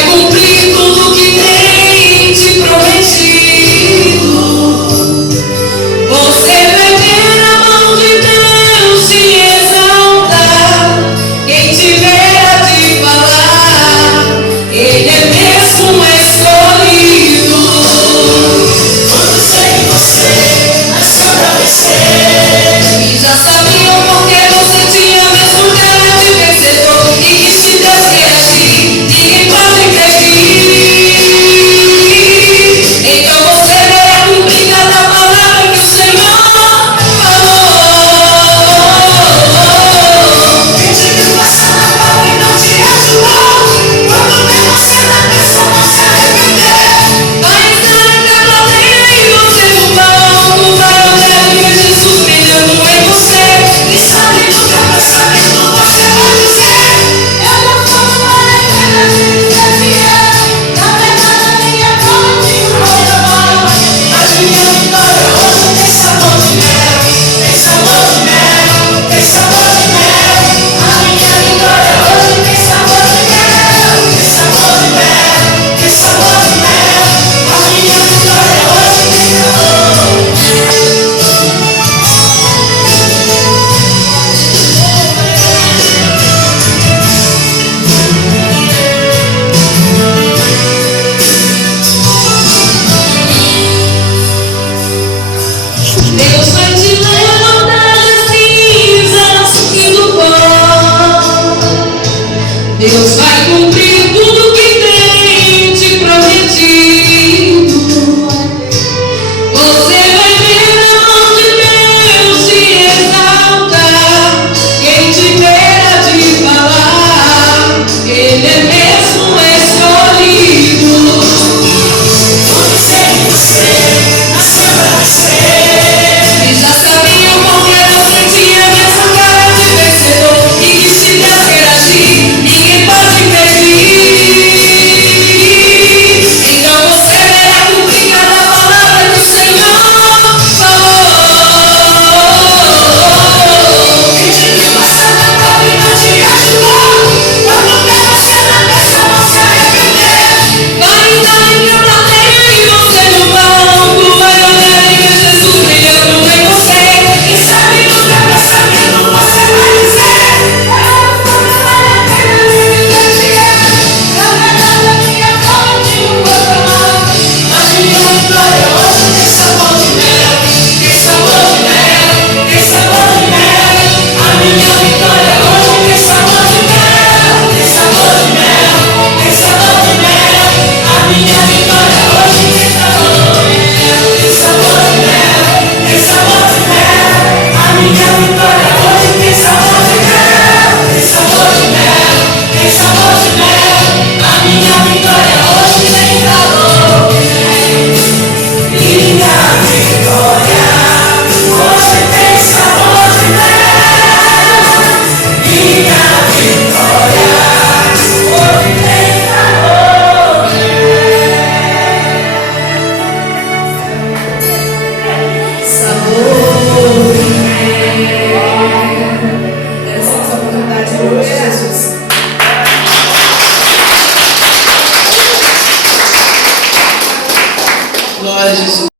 cumprir tudo que tem te prometido. Você vai ver a mão de Deus te exaltar. Quem tiver a te falar, Ele é mesmo escolhido. Quando sem você nasceu pra vencer, E já sabiam porque você tinha mesmo cara de vencedor. E que se Deus quer agir, ninguém pode impedir. Então você verá cumprir cada palavra que o Senhor falou. quem te viu passar na prova e não te ajudou, quando vê você na bênção não se arrepender. Vai estar entre a plateia e você no palco. Vai olhar e ver Jesus brilhando em você. Quem sabe do teu pensamento você vai dizer: eu não sou uma eterna de ser fiel, na verdade a minha prova de provar. Mas minha vitória hoje tem sabor de mel, tem sabor de mel, tem sabor de mel. A minha vitória hoje tem sabor de mel, tem sabor de mel, tem sabor de mel. A minha vitória hoje tem sabor de Deus vai te levantar das cinzas e do pó. Deus vai cumprir tudo que tem te prometido. Você vai ver a mão de Deus te exaltar. Quem tiver a te falar, Ele é mesmo escolhido. Quando sem você nasceu pra vencer, E já sabiam porque você tinha mesmo cara de vencedor. E que se Deus quer agir, ninguém pode impedir. Então você verá cumprir cada palavra que o Senhor falou. quem te viu passar na prova e não te ajudou, quando vê você na bênção não se arrepender. Vai estar entre a plateia e você no palco. Vai olhar e ver Jesus brilhando em você. Quem sabe do teu pensamento você vai dizer: eu não sou uma eterna de ser fiel, na verdade a minha prova de provar. Mas minha vitória hoje tem sabor de mel, tem sabor de mel, tem sabor de mel. A minha vitória hoje tem sabor de mel, tem sabor de mel, tem sabor de mel. A minha vitória hoje tem sabor de mel, tem sabor de mel, tem sabor de mel. A minha vitória hoje tem sabor de mel, tem sabor de mel, tem sabor de mel. A minha vitória hoje tem sabor de mel. Minha vitória hoje tem sabor de mel. Minha vitória hoje tem sabor de mel. Sabor de mel. Essa é a nossa oportunidade em nome de Jesus. Glória a Jesus.